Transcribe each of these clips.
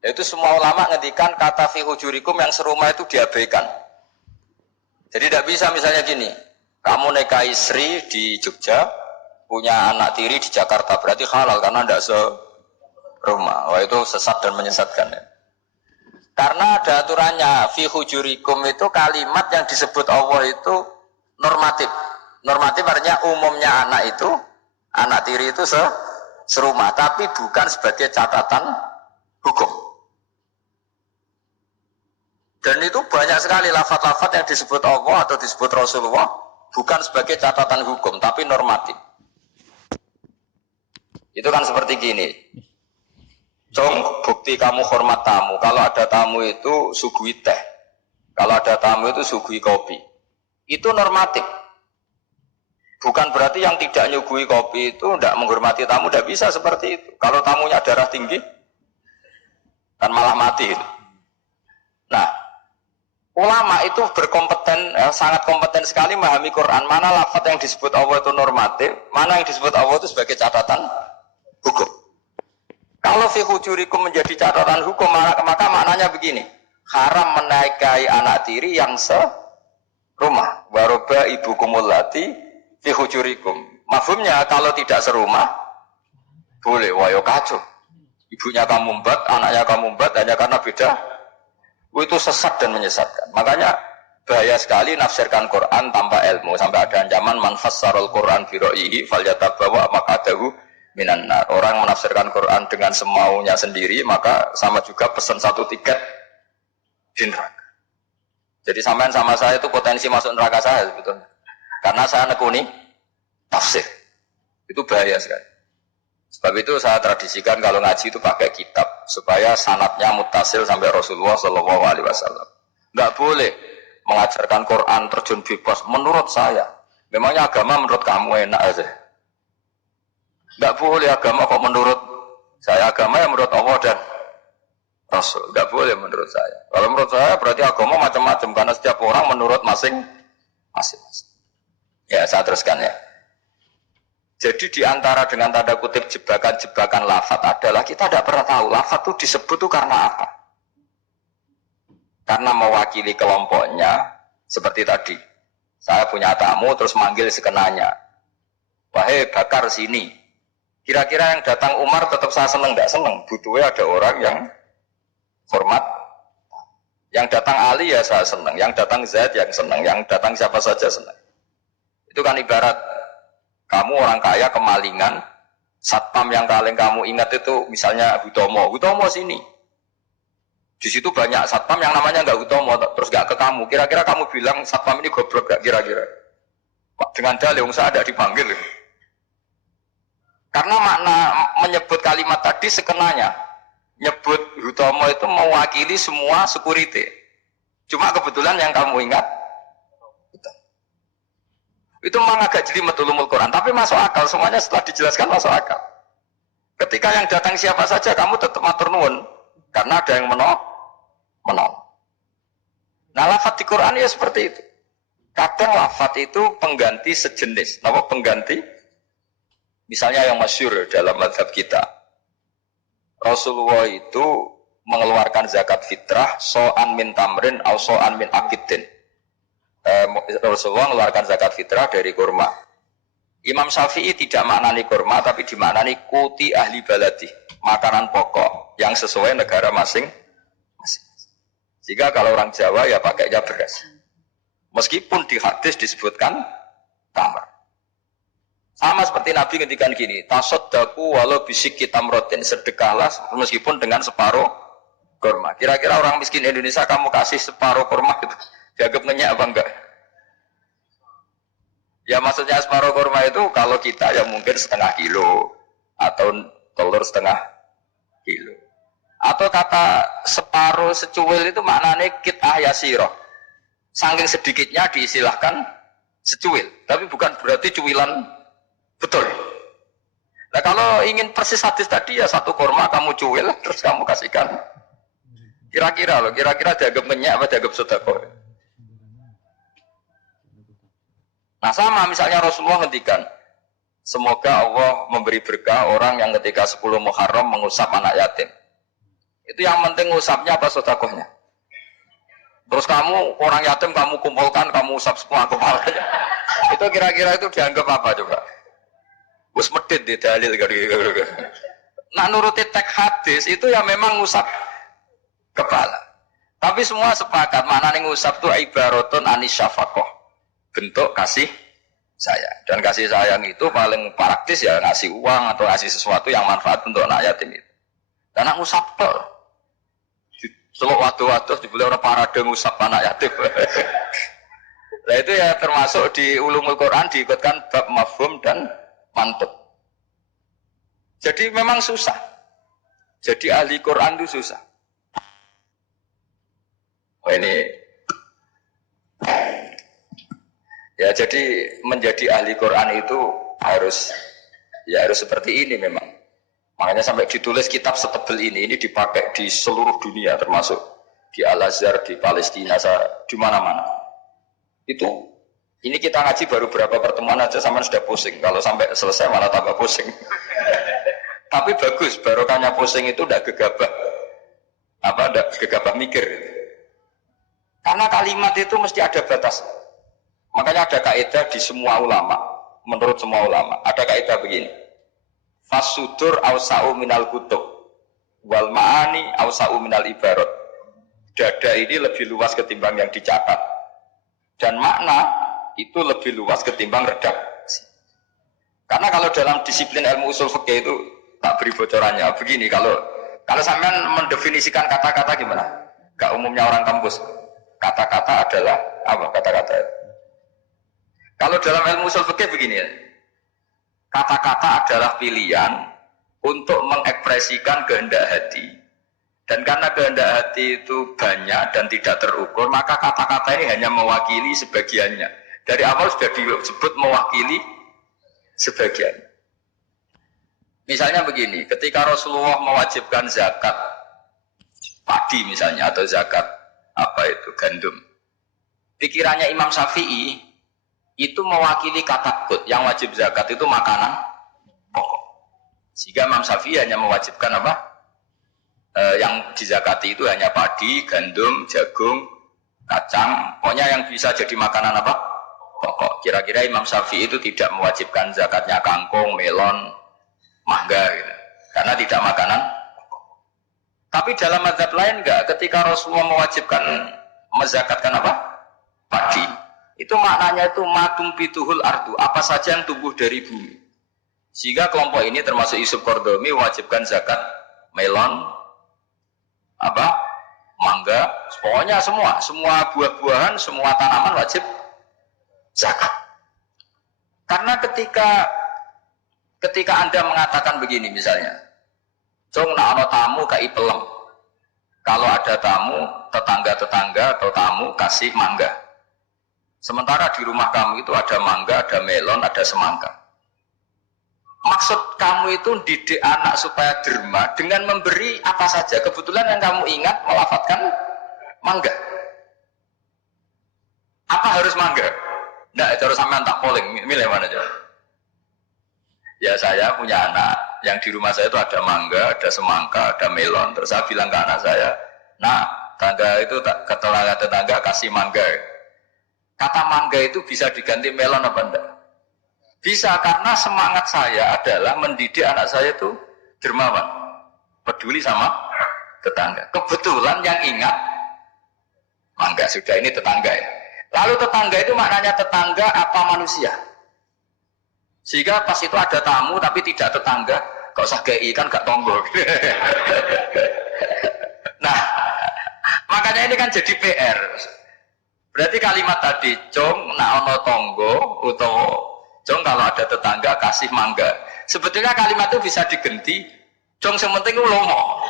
Itu semua ulama ngendikan kata fi hujurikum yang serumah itu diabaikan. Jadi tidak bisa misalnya gini, kamu nikahi Sri di Jogja, punya anak tiri di Jakarta, berarti halal karena tidak serumah. Wah itu sesat dan menyesatkan ya. Karena ada aturannya, fi hujurikum itu kalimat yang disebut Allah itu normatif. Normatif artinya umumnya anak itu, anak tiri itu serumah, tapi bukan sebagai catatan hukum. Dan itu banyak sekali lafaz-lafaz yang disebut Allah atau disebut Rasulullah bukan sebagai catatan hukum, tapi normatif. Itu kan seperti gini. Cong, bukti kamu hormat tamu. Kalau ada tamu itu suguhi teh. Kalau ada tamu itu suguhi kopi. Itu normatif. Bukan berarti yang tidak nyuguhi kopi itu tidak menghormati tamu, tidak bisa seperti itu. Kalau tamunya darah tinggi, kan malah mati itu. Nah, ulama itu berkompeten, sangat kompeten sekali memahami Quran. Mana lafaz yang disebut Allah itu normatif, mana yang disebut Allah itu sebagai catatan hukum. Kalau fi hujurikum menjadi catatan hukum, maka maknanya begini, haram menikahi anak tiri yang serumah. Waroba ibu kumulati fi hujurikum. Mafhumnya kalau tidak serumah, boleh, wayo kacau. Ibunya kamu embat, anaknya kamu embat, hanya karena beda. Itu sesat dan menyesatkan. Makanya bahaya sekali nafsirkan Quran tanpa ilmu. Sampai ada ancaman manfassarul Quran biro'ihi falyatabawa makadahu minan nar. Orang menafsirkan Quran dengan semaunya sendiri, maka sama juga pesan satu tiket di neraka. Jadi sampean sama saya itu potensi masuk neraka saya sebetulnya. Karena saya nekuni tafsir. Itu bahaya sekali. Sebab itu saya tradisikan kalau ngaji itu pakai kitab supaya sanadnya mutasil sampai Rasulullah Shallallahu Alaihi Wasallam. Nggak boleh mengajarkan Quran terjun bebas. Menurut saya, memangnya agama menurut kamu enak aja. Nggak boleh agama kok menurut saya, agama yang menurut Allah dan Rasul. Nggak boleh menurut saya. Kalau menurut saya berarti agama macam-macam karena setiap orang menurut masing-masing. Ya saya teruskan ya. Jadi diantara dengan tanda kutip jebakan-jebakan lafaz adalah kita tidak pernah tahu lafaz itu disebut itu karena apa. Karena mewakili kelompoknya seperti tadi. Saya punya tamu terus manggil sekenanya. Wahai Bakar sini. Kira-kira yang datang Umar tetap saya seneng nggak seneng. Butuhnya ada orang yang hormat. Yang datang Ali ya saya seneng. Yang datang Zaid yang seneng. Yang datang siapa saja seneng. Itu kan ibarat kamu orang kaya kemalingan, satpam yang paling kamu ingat itu misalnya Hutomo sini. Di situ banyak satpam yang namanya nggak Hutomo, terus nggak ke kamu. Kira-kira kamu bilang satpam ini goblok nggak kira-kira? Dengan dalih yang saya ada dipanggil. Karena makna menyebut kalimat tadi sekenanya, nyebut Hutomo itu mewakili semua security. Cuma kebetulan yang kamu ingat itu memang agak jelimet ulumul Quran, tapi masuk akal, semuanya setelah dijelaskan masuk akal. Ketika yang datang siapa saja kamu tetap matur nuwun karena ada yang menolong. Nah lafaz di Quran ya seperti itu. Kadang lafaz itu pengganti sejenis. Nama pengganti misalnya yang masyhur dalam mazhab kita, Rasulullah itu mengeluarkan zakat fitrah so'an min tamrin au so'an min akidin. Rasulullah mengeluarkan zakat fitrah dari kurma. Imam Syafi'i tidak maknani kurma tapi dimaknani kuti ahli baladi, makanan pokok yang sesuai negara masing-masing. Jika kalau orang Jawa ya pakainya beras. Meskipun di hadis disebutkan tamar. Sama seperti Nabi ngendikan gini, tasaddaku walau bisiki tamrotin, sedekahlah meskipun dengan separuh kurma. Kira-kira orang miskin Indonesia kamu kasih separuh kurma itu dianggap ngenyak apa enggak? Ya maksudnya separuh kurma itu kalau kita ya mungkin setengah kilo atau telur setengah kilo. Atau kata separuh secuil itu maknanya kit'ah yasiroh. Saking sedikitnya diistilahkan secuil, tapi bukan berarti cuilan betul. Nah kalau ingin persis hadis tadi ya satu kurma kamu cuil terus kamu kasihkan. Kira-kira dianggap ngenyak apa dianggap sedekah? Nah sama misalnya Rasulullah ngendikan, semoga Allah memberi berkah orang yang ketika 10 Muharram mengusap anak yatim. Itu yang penting usapnya apa sedekahnya. Terus kamu orang yatim kamu kumpulkan, kamu usap semua kepalanya. Itu kira-kira itu dianggap apa coba? Wes medit di dalil gitu. Nah nuruti teks hadis itu ya memang ngusap kepala. Tapi semua sepakat maknanya ngusap itu ibaratun anis syafaqah. Bentuk kasih sayang. Dan kasih sayang itu paling praktis ya ngasih uang atau ngasih sesuatu yang manfaat untuk anak yatim itu. Dan anak ngusap kok. Selok waduh-waduh dibeli orang parade ngusap anak yatim. Nah itu ya termasuk di ulumul Quran diikutkan bab mafhum dan mantuk. Jadi memang susah. Jadi ahli Quran itu susah. Oh ini ya jadi menjadi ahli Quran itu harus seperti ini memang. Makanya sampai ditulis kitab setebel ini dipakai di seluruh dunia termasuk di Al-Azhar, di Palestina, di mana-mana. Ini kita ngaji baru berapa pertemuan aja sampai sudah pusing. Kalau sampai selesai malah tambah pusing. Tapi bagus, barokahnya pusing itu udah gegabah. Udah gegabah mikir. Karena kalimat itu mesti ada batas. Makanya ada kaidah di semua ulama, menurut semua ulama, ada kaidah begini. Fasudur awsa'u minal kutub wal ma'ani awsa'u minal ibarat. Dada ini lebih luas ketimbang yang dicatat. Dan makna itu lebih luas ketimbang redaksi. Karena kalau dalam disiplin ilmu usul fikih itu tak beri bocorannya. Begini, kalau sampean mendefinisikan kata-kata gimana? Gak umumnya orang kampus. Kata-kata adalah apa kata-kata itu? Kalau dalam ilmu usul fikih begini ya. Kata-kata adalah pilihan untuk mengekspresikan kehendak hati. Dan karena kehendak hati itu banyak dan tidak terukur, maka kata-kata ini hanya mewakili sebagiannya. Dari awal sudah disebut mewakili sebagian. Misalnya begini, ketika Rasulullah mewajibkan zakat padi misalnya atau zakat gandum. Pikirannya Imam Syafi'i itu mewakili kata kut, yang wajib zakat itu makanan pokok. Sehingga Imam Syafi'i hanya mewajibkan yang dizakati itu hanya padi, gandum, jagung, kacang, pokoknya yang bisa jadi makanan pokok. Kira-kira Imam Syafi'i itu tidak mewajibkan zakatnya kangkung, melon, mangga gitu. Karena tidak makanan pokok. Tapi dalam mazhab lain enggak, ketika Rasulullah mewajibkan menzakatkan padi. Itu maknanya itu matum pituhul ardu, apa saja yang tumbuh dari bumi. Sehingga kelompok ini termasuk Yusuf Qardawi wajibkan zakat melon, mangga, pokoknya semua buah-buahan, semua tanaman wajib zakat. Karena ketika Anda mengatakan begini misalnya, "Cung nak ana tamu kai pelem." Kalau ada tamu, tetangga-tetangga atau tamu kasih mangga. Sementara di rumah kamu itu ada mangga, ada melon, ada semangka. Maksud kamu itu didik anak supaya derma dengan memberi apa saja. Kebetulan yang kamu ingat melafadzkan mangga. Apa harus mangga? Nggak, harus sampean tak polling. Milih mana aja. Ya saya punya anak. Yang di rumah saya itu ada mangga, ada semangka, ada melon. Terus saya bilang ke anak saya, nah tangga itu ke tetangga kasih mangga. Kata mangga itu bisa diganti melon apa enggak? Bisa, karena semangat saya adalah mendidik anak saya itu dermawan, peduli sama tetangga. Kebetulan yang ingat mangga, sudah ini tetangga ya. Lalu tetangga itu maknanya tetangga apa manusia? Sehingga pas itu ada tamu tapi tidak tetangga, gak usah gei kan gak tonggo. Nah, makanya ini kan jadi PR. Berarti kalimat tadi, "Cung nak ono tonggo" atau "Cung kalau ada tetangga kasih mangga." Sebetulnya kalimat itu bisa diganti, "Cung sementing ku lomo."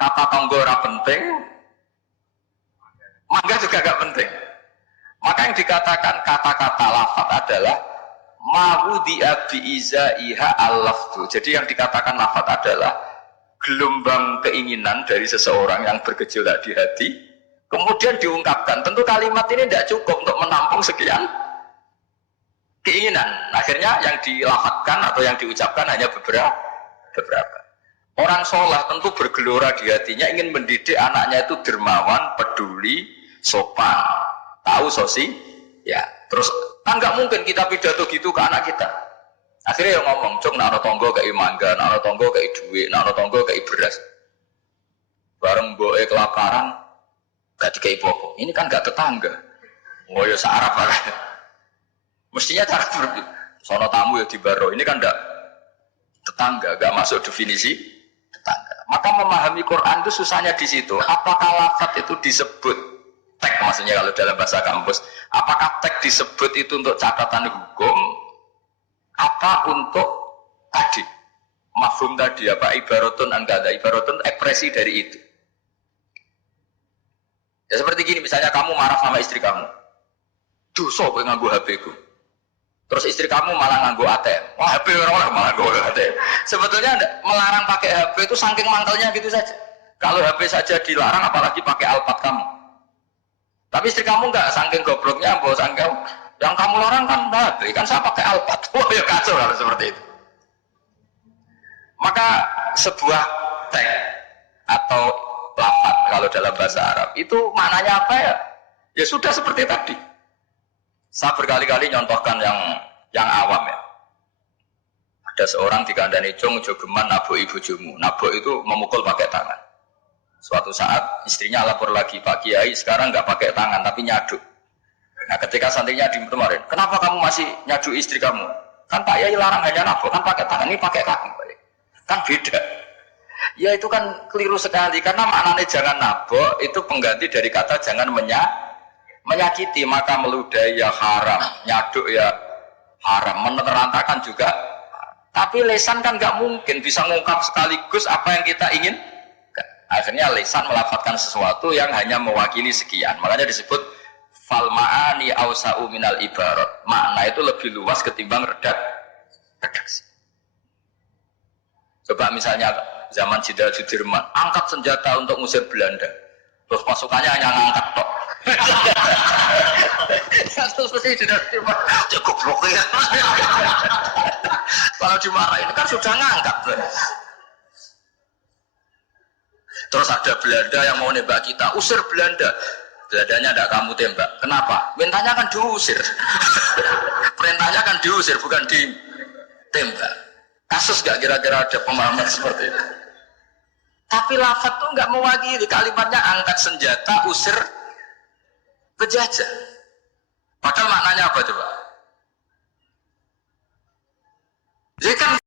Kata tonggo ora penting, mangga juga gak penting. Maka yang dikatakan kata-kata lafaz adalah mawudi'a bi'izaiha al-lafzu. Jadi yang dikatakan lafaz adalah gelombang keinginan dari seseorang yang bergejolak di hati, kemudian diungkapkan. Tentu kalimat ini tidak cukup untuk menampung sekian keinginan. Akhirnya yang dilafadzkan atau yang diucapkan hanya beberapa. Orang sholat tentu bergelora di hatinya ingin mendidik anaknya itu dermawan, peduli, sopan, tahu sosi, ya. Terus kan nggak mungkin kita pidato gitu ke anak kita. Akhirnya yang ngomong, cok, nak tonggo kayak mangga, nak tonggo kayak duit, nak tonggo kayak beras. Bareng boe kelaparan, gak dikai pokok. Ini kan gak tetangga. Oh ya searab lah. Mestinya cara berpikir. Sono tamu ya di baro. Ini kan gak tetangga, gak masuk definisi tetangga. Maka memahami Quran itu susahnya di situ. Apakah lafaz itu disebut teks, maksudnya kalau dalam bahasa kampus, apakah teks disebut itu untuk catatan hukum, apa untuk tadi mafhum tadi, apa ibaratun angkada, ibaratun ekspresi dari itu. Ya seperti gini, misalnya kamu marah sama istri kamu, dosa kowe nganggo HP ku. Terus istri kamu malah nganggo ATM. Wah, HP orang malah nganggo ATM. Sebetulnya melarang pakai HP itu saking mangkelnya gitu saja. Kalau HP saja dilarang, apalagi pakai Alphard kamu. Tapi istri kamu enggak, saking gobloknya, bos saking yang kamu larang kan HP, kan saya pakai Alphard. Wah, ya kacau kalau seperti itu. Maka sebuah teks atau lafaz kalau dalam bahasa Arab itu maknanya apa ya? Ya sudah seperti tadi. Saya berkali-kali nyontohkan yang awam ya. Ada seorang dikandani cung jogeman nabok ibu jumu. Nabok itu memukul pakai tangan. Suatu saat istrinya lapor lagi, Pak Kiai sekarang nggak pakai tangan tapi nyaduk. Nah ketika santrinya di kemarin, kenapa kamu masih nyaduk istri kamu? Kan Pak Kiai larang hanya nabok, kan pakai tangan, ini pakai kaki. Kan beda. Ya itu kan keliru sekali karena maknanya jangan nabok itu pengganti dari kata jangan menyakiti, maka meludahi ya haram, nyaduk ya haram, menerantakan juga. Tapi lesan kan nggak mungkin bisa mengungkap sekaligus apa yang kita ingin. Akhirnya lesan melafadzkan sesuatu yang hanya mewakili sekian. Makanya disebut fal ma'ani awsa'u minal ibarat. Makna itu lebih luas ketimbang redaksi. Coba misalnya zaman Jenderal Sudirman, angkat senjata untuk ngusir Belanda. Terus pasukannya hanya ngangkat tok. Terus mesti Jenderal Sudirman, cukup bloknya. Kalau dimarahin kan sudah ngangkat. Terus ada Belanda yang mau nembak kita, usir Belanda. Belandanya tidak kamu tembak. Kenapa? Perintahnya kan diusir. Perintahnya kan diusir, bukan ditembak. Kasus gak kira-kira ada pemahaman seperti itu? Tapi lafaz tuh nggak mewakili, kalimatnya angkat senjata, usir penjajah. Padahal maknanya apa coba? Jadi kan